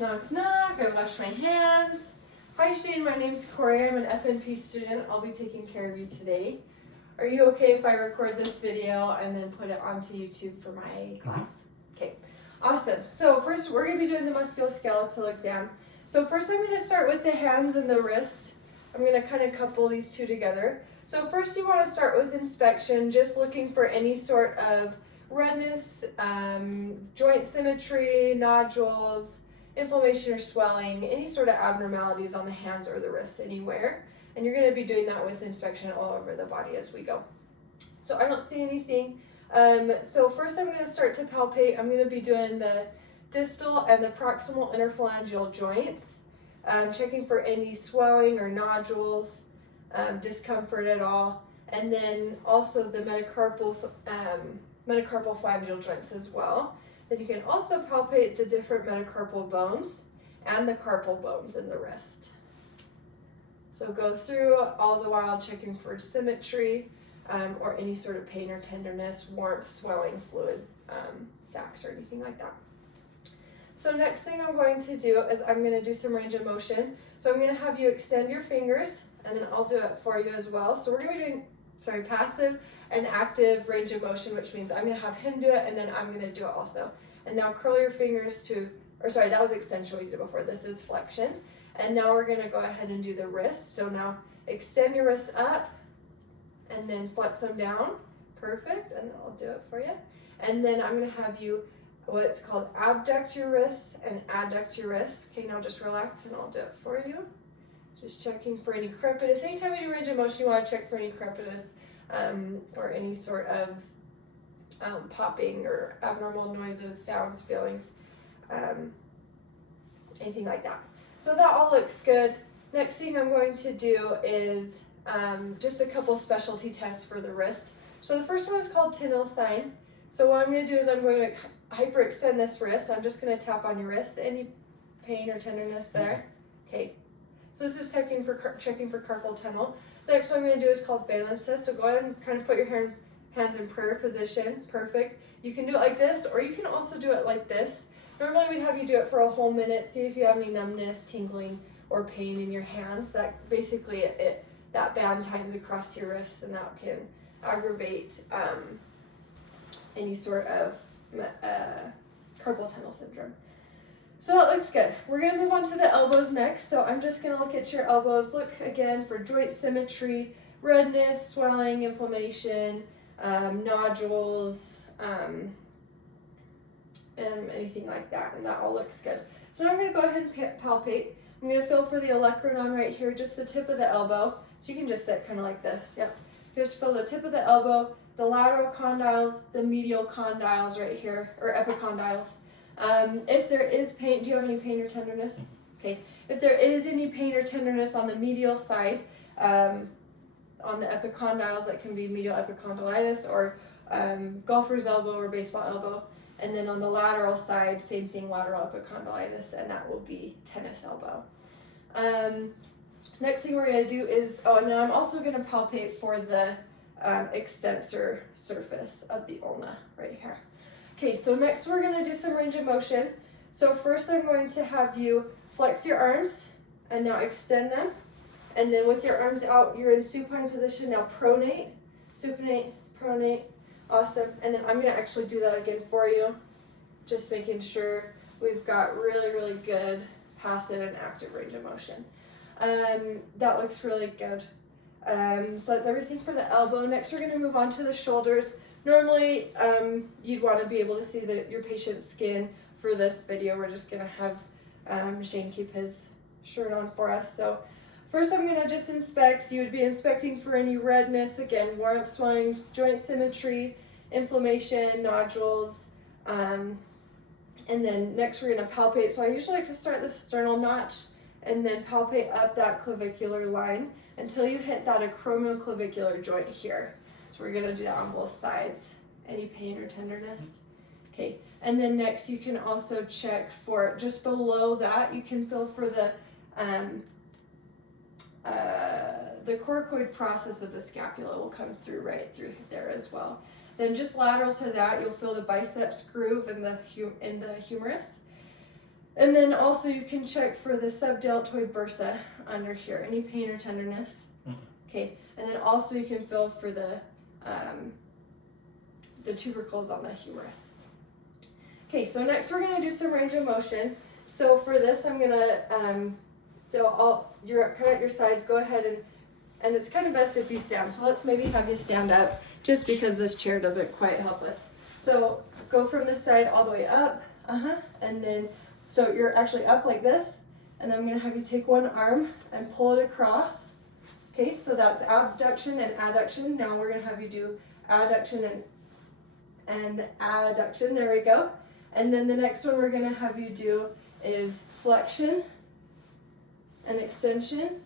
Knock, knock. I wash my hands. Hi, Shane. My name's Corey. I'm an FNP student. I'll be taking care of you today. Are you okay if I record this video and then put it onto YouTube for my class? Okay, awesome. So first, we're going to be doing the musculoskeletal exam. So first, I'm going to start with the hands and the wrists. I'm going to kind of couple these two together. So first, you want to start with inspection, just looking for any sort of redness, joint symmetry, nodules, inflammation or swelling, any sort of abnormalities on the hands or the wrists anywhere. And you're going to be doing that with inspection all over the body as we go. So I don't see anything. So first I'm going to start to palpate. I'm going to be doing the distal and the proximal interphalangeal joints, checking for any swelling or nodules, discomfort at all. And then also the metacarpal phalangeal joints as well. Then you can also palpate the different metacarpal bones and the carpal bones in the wrist. So go through all the while checking for symmetry or any sort of pain or tenderness, warmth, swelling, fluid, sacs or anything like that. So next thing I'm going to do is I'm going to do some range of motion. So I'm going to have you extend your fingers and then I'll do it for you as well. So we're going to be doing, passive and active range of motion, which means I'm going to have him do it and then I'm going to do it also. And now curl your fingers to, that was extension we did before. This is flexion. And now we're going to go ahead and do the wrists. So now extend your wrists up and then flex them down. Perfect. And I'll do it for you. And then I'm going to have you what's called abduct your wrists and adduct your wrists. Okay, now just relax and I'll do it for you. Just checking for any crepitus. Anytime we do range of motion, you want to check for any crepitus or any sort of popping or abnormal noises, sounds, feelings, anything like that. So that all looks good. Next thing I'm going to do is just a couple specialty tests for the wrist. So the first one is called Tinel sign. So what I'm going to do is I'm going to hyperextend this wrist. I'm just going to tap on your wrist. Any pain or tenderness there? Okay. So this is checking for carpal tunnel. The next one I'm going to do is called phalanx test. So go ahead and kind of put your hands in prayer position. Perfect. You can do it like this, or you can also do it like this. Normally we'd have you do it for a whole minute, see if you have any numbness, tingling, or pain in your hands. That basically that band times across your wrists, and that can aggravate any sort of carpal tunnel syndrome. So that looks good. We're going to move on to the elbows next. So I'm just going to look at your elbows. Look again for joint symmetry, redness, swelling, inflammation, nodules, and anything like that, and that all looks good. So now I'm going to go ahead and palpate. I'm going to feel for the olecranon right here, just the tip of the elbow. So you can just sit kind of like this. Yep. Just feel the tip of the elbow, the lateral condyles, the medial condyles right here, or epicondyles. If there is pain, do you have any pain or tenderness? Okay. If there is any pain or tenderness on the medial side, on the epicondyles, that can be medial epicondylitis or golfer's elbow or baseball elbow. And then on the lateral side, same thing, lateral epicondylitis, and that will be tennis elbow. Next thing we're going to do is, and then I'm also going to palpate for the extensor surface of the ulna right here. Okay, so next we're going to do some range of motion. So first I'm going to have you flex your arms and now extend them. And then with your arms out, you're in supine position. Now pronate, supinate, pronate. Awesome. And then I'm going to actually do that again for you, just making sure we've got really, really good passive and active range of motion. That looks really good. So that's everything for the elbow. Next, we're going to move on to the shoulders. Normally, you'd want to be able to see your patient's skin. For this video, we're just going to have Shane keep his shirt on for us. So first, I'm going to just inspect. You would be inspecting for any redness, again, warmth, swelling, joint symmetry, inflammation, nodules, and then next we're going to palpate. So I usually like to start the sternal notch and then palpate up that clavicular line until you hit that acromioclavicular joint here. So we're going to do that on both sides. Any pain or tenderness? Okay, and then next you can also check for, just below that, you can feel for the coracoid process of the scapula will come through right through there as well. Then just lateral to that, you'll feel the biceps groove in the humerus. And then also you can check for the subdeltoid bursa under here. Any pain or tenderness? Okay. And then also you can feel for the tubercles on the humerus. Okay, so next we're gonna do some range of motion. So for this, I'm gonna, you're kind of at your sides, go ahead and it's kind of best if you stand. So let's maybe have you stand up just because this chair doesn't quite help us. So go from this side all the way up, and then, so you're actually up like this, and then I'm gonna have you take one arm and pull it across. Okay, so that's abduction and adduction. Now we're gonna have you do adduction and adduction, there we go. And then the next one we're gonna have you do is flexion and extension.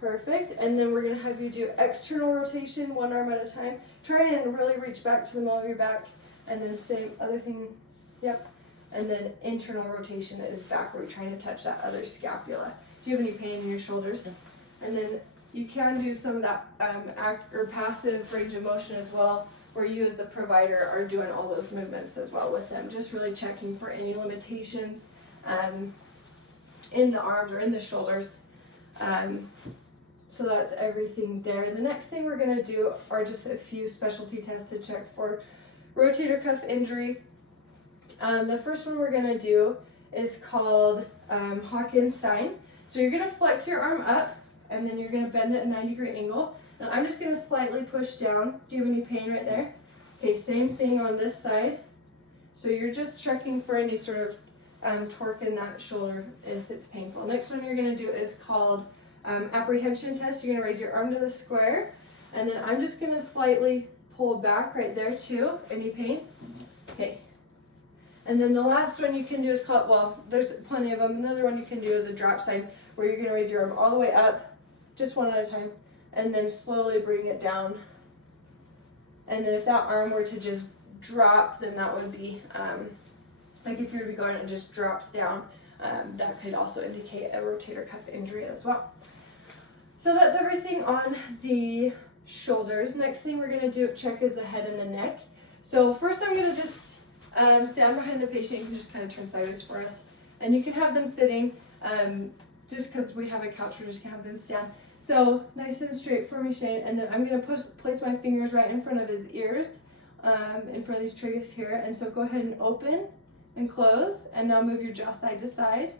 Perfect. And then we're gonna have you do external rotation, one arm at a time. Try and really reach back to the middle of your back. And then same other thing, yep. And then internal rotation is backward, trying to touch that other scapula. Do you have any pain in your shoulders? And then you can do some of that passive range of motion as well, where you as the provider are doing all those movements as well with them, just really checking for any limitations in the arms or in the shoulders. So that's everything there. The next thing we're gonna do are just a few specialty tests to check for rotator cuff injury. The first one we're gonna do is called Hawkins sign. So you're gonna flex your arm up, and then you're gonna bend at a 90-degree angle. And I'm just gonna slightly push down. Do you have any pain right there? Okay, same thing on this side. So you're just checking for any sort of torque in that shoulder if it's painful. Next one you're gonna do is called apprehension test. You're gonna raise your arm to the square, and then I'm just gonna slightly pull back right there too. Any pain? Okay. And then the last one you can do is called, well, there's plenty of them. Another one you can do is a drop sign, where you're gonna raise your arm all the way up, just one at a time, and then slowly bring it down. And then if that arm were to just drop, then that would be, like if you were to be going and it just drops down, that could also indicate a rotator cuff injury as well. So that's everything on the shoulders. Next thing we're gonna check is the head and the neck. So first I'm gonna just stand behind the patient. You can just kind of turn sideways for us. And you can have them sitting, just because we have a couch, we're just gonna have them stand. So nice and straight for me, Shane. And then I'm gonna place my fingers right in front of his ears, in front of these tragus here. And so go ahead and open and close, and now move your jaw side to side.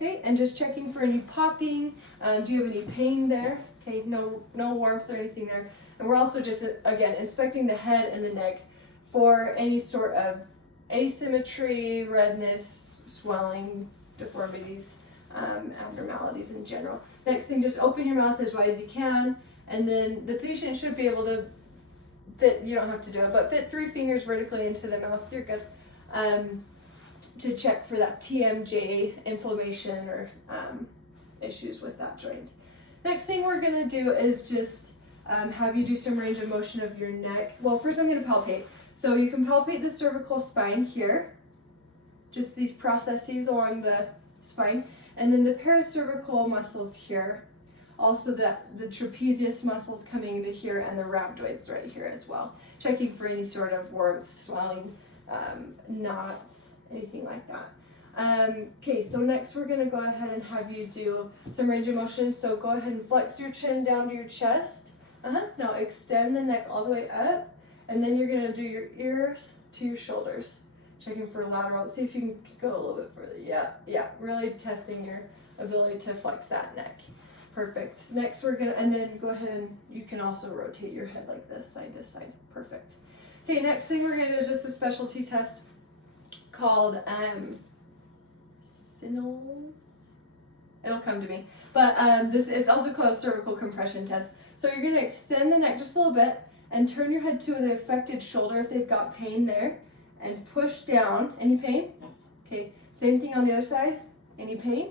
Okay, and just checking for any popping. Do you have any pain there? Okay, no warmth or anything there. And we're also just, again, inspecting the head and the neck for any sort of asymmetry, redness, swelling, deformities, abnormalities in general. Next thing, just open your mouth as wide as you can, and then the patient should be able to fit, you don't have to do it, but fit 3 fingers vertically into the mouth. You're good. To check for that TMJ inflammation or issues with that joint. Next thing we're gonna do is just have you do some range of motion of your neck. Well, first I'm gonna palpate. So you can palpate the cervical spine here, just these processes along the spine, and then the paracervical muscles here. Also the trapezius muscles coming into here, and the rhabdoids right here as well. Checking for any sort of warmth, swelling, knots, anything like that. Okay, so next we're gonna go ahead and have you do some range of motion. So go ahead and flex your chin down to your chest. Now extend the neck all the way up, and then you're gonna do your ears to your shoulders. Checking for lateral. See if you can go a little bit further. Yeah, really testing your ability to flex that neck. Perfect. Next we're gonna, and then go ahead and you can also rotate your head like this, side to side. Perfect. Okay, next thing we're gonna do is just a specialty test called Spinal. It'll come to me. But it's also called a cervical compression test. So you're gonna extend the neck just a little bit and turn your head to the affected shoulder if they've got pain there, and push down. Any pain? Okay. Same thing on the other side. Any pain?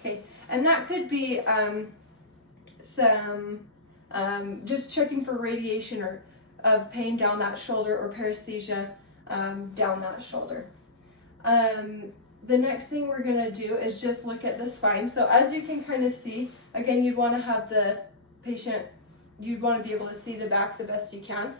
Okay. And that could be some just checking for radiation or of pain down that shoulder, or paresthesia down that shoulder. The next thing we're gonna do is just look at the spine. So as you can kind of see, again, you'd want to have the patient, you'd want to be able to see the back the best you can.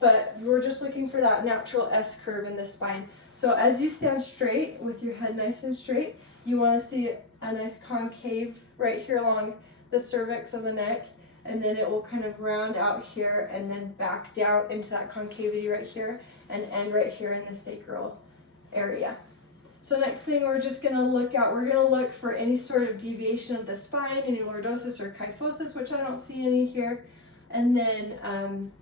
but we're just looking for that natural S curve in the spine. So as you stand straight with your head nice and straight, you want to see a nice concave right here along the cervix of the neck, and then it will kind of round out here and then back down into that concavity right here and end right here in the sacral area. So next thing we're just going to look at, we're going to look for any sort of deviation of the spine, any lordosis or kyphosis, which I don't see any here. And then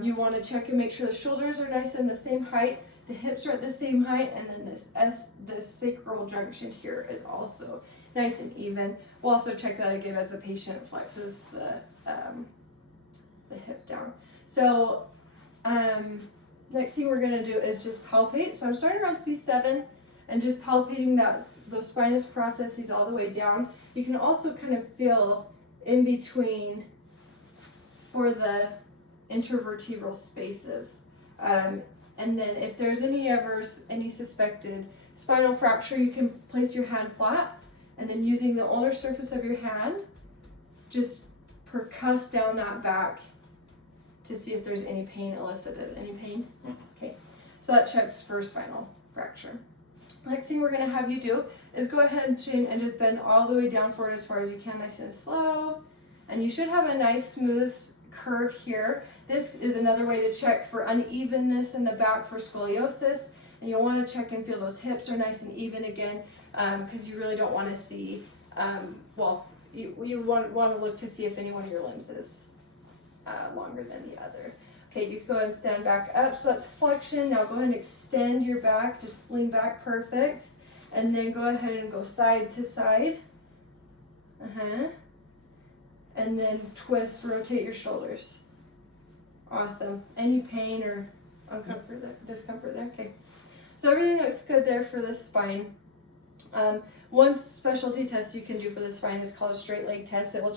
you want to check and make sure the shoulders are nice and the same height, the hips are at the same height, and then this sacral junction here is also nice and even. We'll also check that again as the patient flexes the hip down. So next thing we're going to do is just palpate. So I'm starting around C7 and just palpating those spinous processes all the way down. You can also kind of feel in between for the intervertebral spaces. And then if there's any suspected spinal fracture, you can place your hand flat, and then using the ulnar surface of your hand, just percuss down that back to see if there's any pain elicited. Any pain? Okay, so that checks for spinal fracture. Next thing we're going to have you do is go ahead and just bend all the way down forward as far as you can, nice and slow. And you should have a nice smooth curve here. This is another way to check for unevenness in the back for scoliosis. And you'll want to check and feel those hips are nice and even again, because you really don't want to see, you want to look to see if any one of your limbs is longer than the other. Okay, you can go ahead and stand back up. So that's flexion. Now go ahead and extend your back. Just lean back, perfect. And then go ahead and go side to side. And then twist, rotate your shoulders. Awesome. Any pain or discomfort there? Okay. So everything looks good there for the spine. One specialty test you can do for the spine is called a straight leg test. It will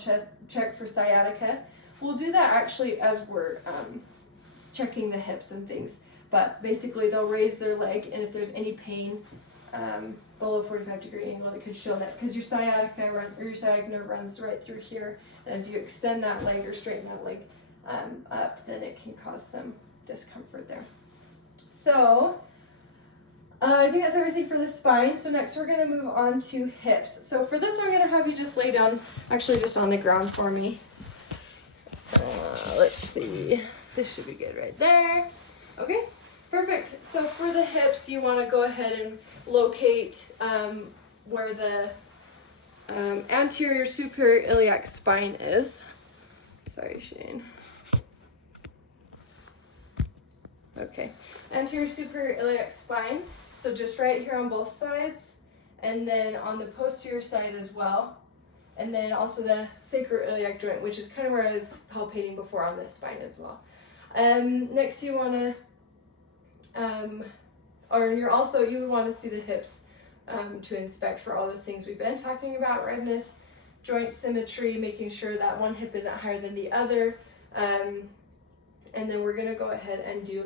check for sciatica. We'll do that actually as we're checking the hips and things. But basically they'll raise their leg, and if there's any pain below 45-degree angle, it could show that, because your sciatic nerve runs right through here. And as you extend that leg or straighten that leg up, then it can cause some discomfort there. So I think that's everything for the spine. So next we're going to move on to hips. So for this one, I'm going to have you just lay down, actually just on the ground for me. Let's see. This should be good right there. Okay, perfect. So for the hips, you want to go ahead and locate where the anterior superior iliac spine is. Sorry, Shane. Okay, anterior superior iliac spine. So just right here on both sides, and then on the posterior side as well. And then also the sacroiliac joint, which is kind of where I was palpating before on this spine as well. Next you want to, you would want to see the hips to inspect for all those things we've been talking about: redness, joint symmetry, making sure that one hip isn't higher than the other. And then we're going to go ahead and do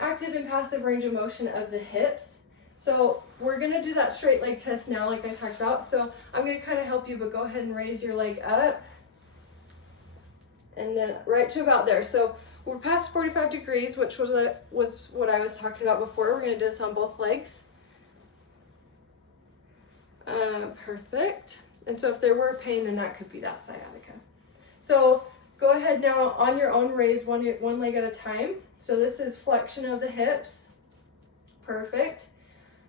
active and passive range of motion of the hips. So we're going to do that straight leg test now, like I talked about. So I'm going to kind of help you, but go ahead and raise your leg up. And then right to about there. So we're past 45 degrees, which was what I was talking about before. We're going to do this on both legs. Perfect. And so if there were pain, then that could be that sciatica. So go ahead now on your own, raise one leg at a time. So this is flexion of the hips. Perfect.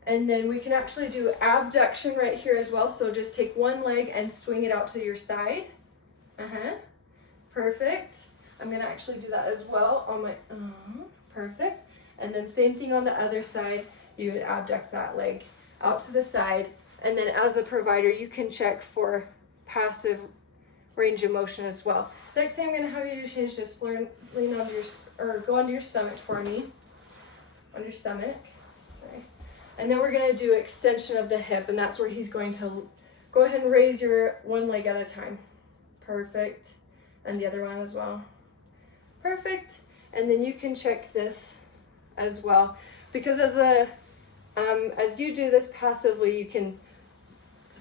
And then we can actually do abduction right here as well. So just take one leg and swing it out to your side. Perfect. I'm going to actually do that as well on my perfect. And then same thing on the other side. You would abduct that leg out to the side. And then as the provider, you can check for passive range of motion as well. Next thing I'm going to have you do is just lean onto go onto your stomach for me. On your stomach. Sorry. And then we're going to do extension of the hip, and that's where he's going to go ahead and raise your one leg at a time. Perfect. And the other one as well. Perfect. And then you can check this as well, because as you do this passively, you can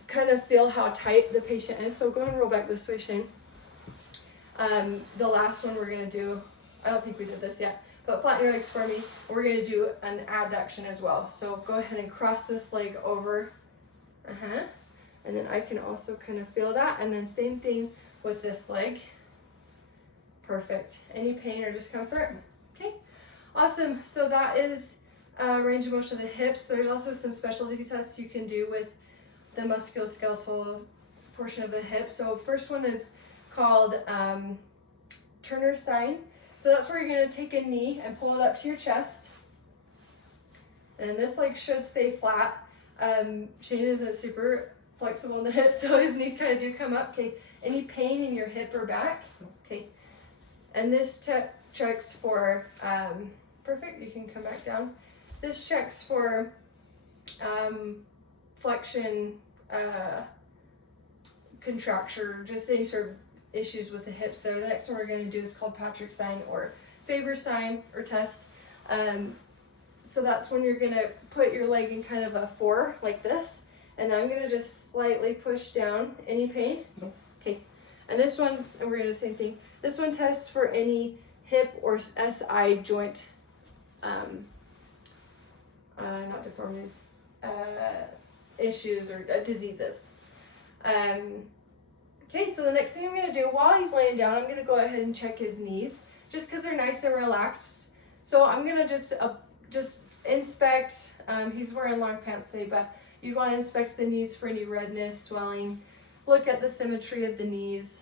kind of feel how tight the patient is. So go ahead and roll back this way, Shane. The last one we're going to do I don't think we did this yet, but flatten your legs for me. We're gonna do an adduction as well. So go ahead and cross this leg over. And then I can also kind of feel that. And then same thing with this leg. Perfect. Any pain or discomfort? Okay, awesome. So that is range of motion of the hips. There's also some specialty tests you can do with the musculoskeletal portion of the hip. So first one is called Turner's sign. So that's where you're going to take a knee and pull it up to your chest. And this leg should stay flat. Shane isn't super flexible in the hips, so his knees kind of do come up. Okay, any pain in your hip or back? Okay, and this checks for, perfect, you can come back down. This checks for flexion, contracture, just any sort of issues with the hips there. The next one we're going to do is called Patrick's sign or Faber's sign or test. So that's when you're going to put your leg in kind of a 4 like this, and then I'm going to just slightly push down. Any pain? No. Okay, and this one, and we're going to do the same thing. This one tests for any hip or SI joint, not deformities, issues or diseases. Okay, so the next thing I'm going to do while he's laying down, I'm going to go ahead and check his knees, just because they're nice and relaxed. So I'm going to just inspect, he's wearing long pants today, but you want to inspect the knees for any redness, swelling, look at the symmetry of the knees,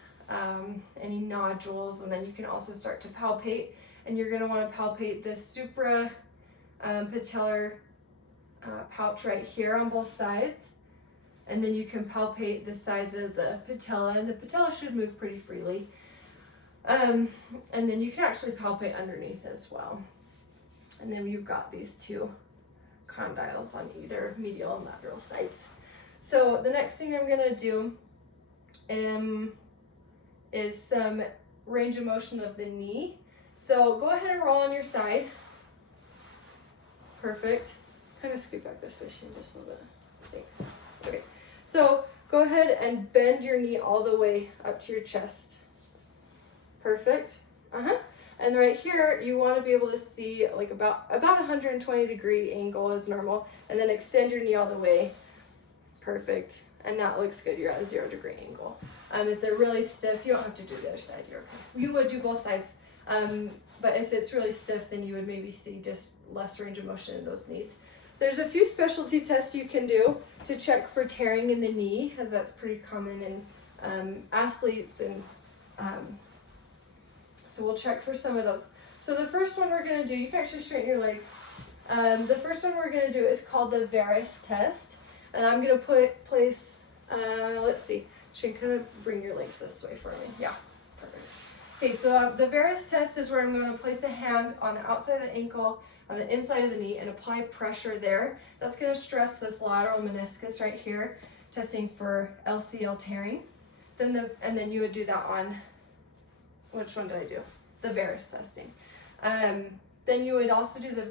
any nodules, and then you can also start to palpate, and you're going to want to palpate the supra patellar pouch right here on both sides. And then you can palpate the sides of the patella, and the patella should move pretty freely. And then you can actually palpate underneath as well. And then you've got these 2 condyles on either medial and lateral sides. So the next thing I'm gonna do is some range of motion of the knee. So go ahead and roll on your side. Perfect. Kind of scoot back this way, Shane, just a little bit. Thanks. Okay. So go ahead and bend your knee all the way up to your chest. Perfect. And right here, you want to be able to see like about 120-degree angle is normal, and then extend your knee all the way. Perfect. And that looks good. You're at a 0-degree angle. If they're really stiff, you don't have to do the other side. You would do both sides. But if it's really stiff, then you would maybe see just less range of motion in those knees. There's a few specialty tests you can do to check for tearing in the knee, as that's pretty common in athletes, and so we'll check for some of those. So the first one we're going to do, you can actually straighten your legs. The first one we're going to do is called the Varus test, and I'm going to place, let's see, should kind of bring your legs this way for me. Yeah, perfect. Okay, so the Varus test is where I'm going to place a hand on the outside of the ankle, on the inside of the knee, and apply pressure there. That's going to stress this lateral meniscus right here, testing for LCL tearing. And then you would do that on, which one did I do? The Varus testing. Then you would also do the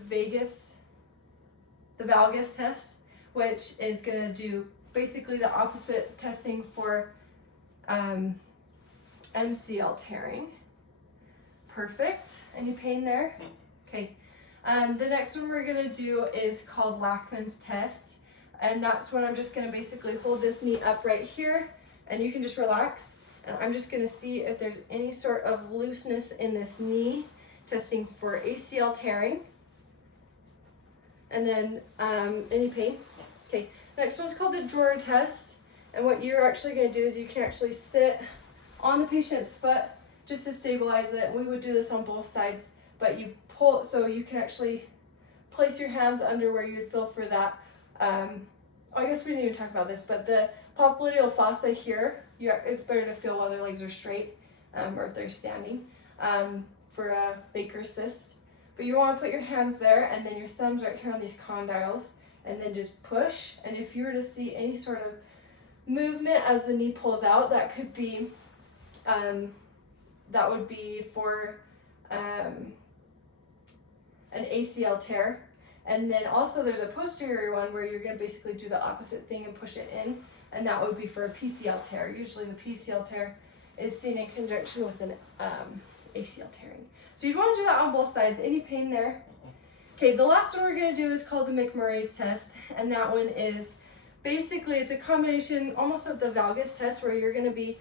valgus test, which is going to do basically the opposite testing for MCL tearing. Perfect. Any pain there? Okay. The next one we're going to do is called Lachman's test, and that's when I'm just going to basically hold this knee up right here, and you can just relax, and I'm just going to see if there's any sort of looseness in this knee, testing for ACL tearing. And then any pain? Okay, next one's called the drawer test, and what you're actually going to do is you can actually sit on the patient's foot just to stabilize it. We would do this on both sides, but you pull, so you can actually place your hands under where you'd feel for that. I guess we didn't even talk about this, but the popliteal fossa here, it's better to feel while their legs are straight, or if they're standing, for a Baker's cyst. But you want to put your hands there, and then your thumbs right here on these condyles, and then just push. And if you were to see any sort of movement as the knee pulls out, that could be, that would be for an ACL tear. And then also there's a posterior one where you're going to basically do the opposite thing and push it in, and that would be for a PCL tear. Usually the PCL tear is seen in conjunction with an ACL tearing. So you'd want to do that on both sides. Any pain there? Okay, the last one we're going to do is called the McMurray's test, and that one is basically, it's a combination almost of the valgus test where you're going to be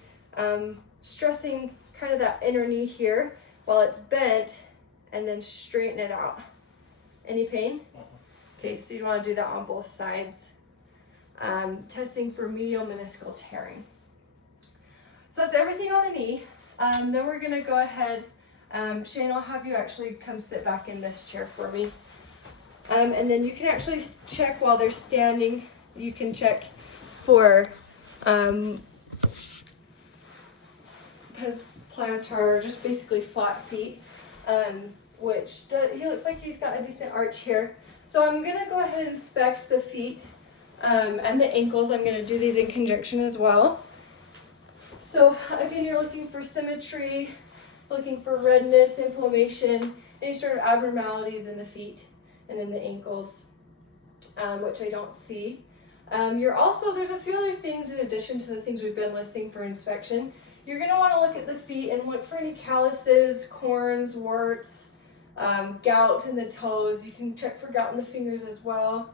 stressing kind of that inner knee here while it's bent and then straighten it out. Any pain? Okay, so you want to do that on both sides. Testing for medial meniscal tearing. So that's everything on the knee. Then we're going to go ahead. Shane, I'll have you actually come sit back in this chair for me. And then you can actually check while they're standing. You can check for plantar, just basically flat feet, he looks like he's got a decent arch here. So I'm going to go ahead and inspect the feet and the ankles. I'm going to do these in conjunction as well. So again, you're looking for symmetry, looking for redness, inflammation, any sort of abnormalities in the feet and in the ankles, which I don't see. There's a few other things in addition to the things we've been listing for inspection. You're going to want to look at the feet and look for any calluses, corns, warts, gout in the toes. You can check for gout in the fingers as well.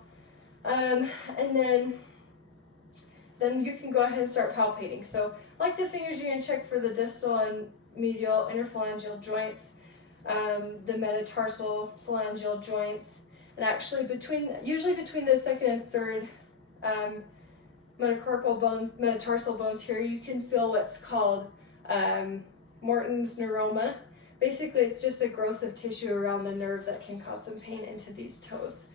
And then you can go ahead and start palpating. So like the fingers, you're going to check for the distal and medial interphalangeal joints, the metatarsal phalangeal joints, and actually usually between the second and third metatarsal bones here, you can feel what's called Morton's neuroma. Basically, it's just a growth of tissue around the nerve that can cause some pain into these toes.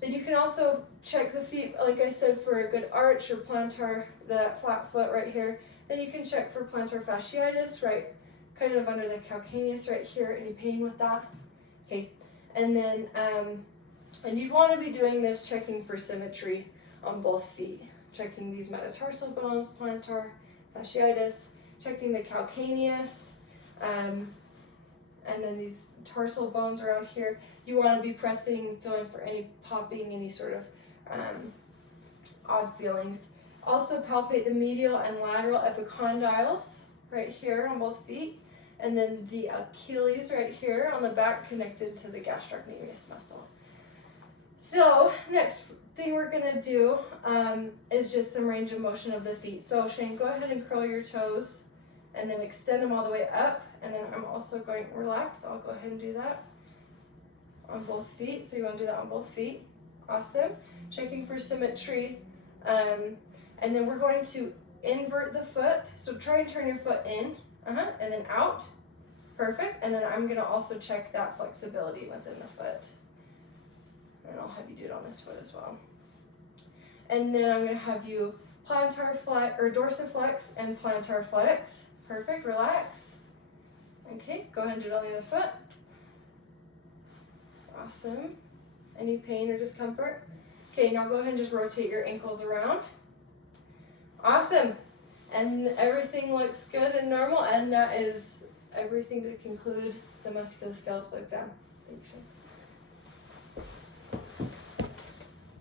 Then you can also check the feet, like I said, for a good arch or plantar, that flat foot right here. Then you can check for plantar fasciitis, right, kind of under the calcaneus right here. Any pain with that? Okay, and then and you'd want to be doing this checking for symmetry on both feet, checking these metatarsal bones, plantar fasciitis, checking the calcaneus, and then these tarsal bones around here. You want to be pressing, feeling for any popping, any sort of odd feelings. Also palpate the medial and lateral epicondyles right here on both feet, and then the Achilles right here on the back connected to the gastrocnemius muscle. So next thing we're going to do is just some range of motion of the feet. So Shane, go ahead and curl your toes and then extend them all the way up, and then I'm also going to relax. I'll go ahead and do that on both feet. So you want to do that on both feet. Awesome. Checking for symmetry. And then we're going to invert the foot. So try and turn your foot in, and then out. Perfect. And then I'm going to also check that flexibility within the foot. And I'll have you do it on this foot as well. And then I'm going to have you plantar flex or dorsiflex and plantar flex. Perfect. Relax. Okay, go ahead and do it on the other foot. Awesome. Any pain or discomfort? Okay, now go ahead and just rotate your ankles around. Awesome. And everything looks good and normal, and that is everything to conclude the musculoskeletal exam. Thanks, Shane.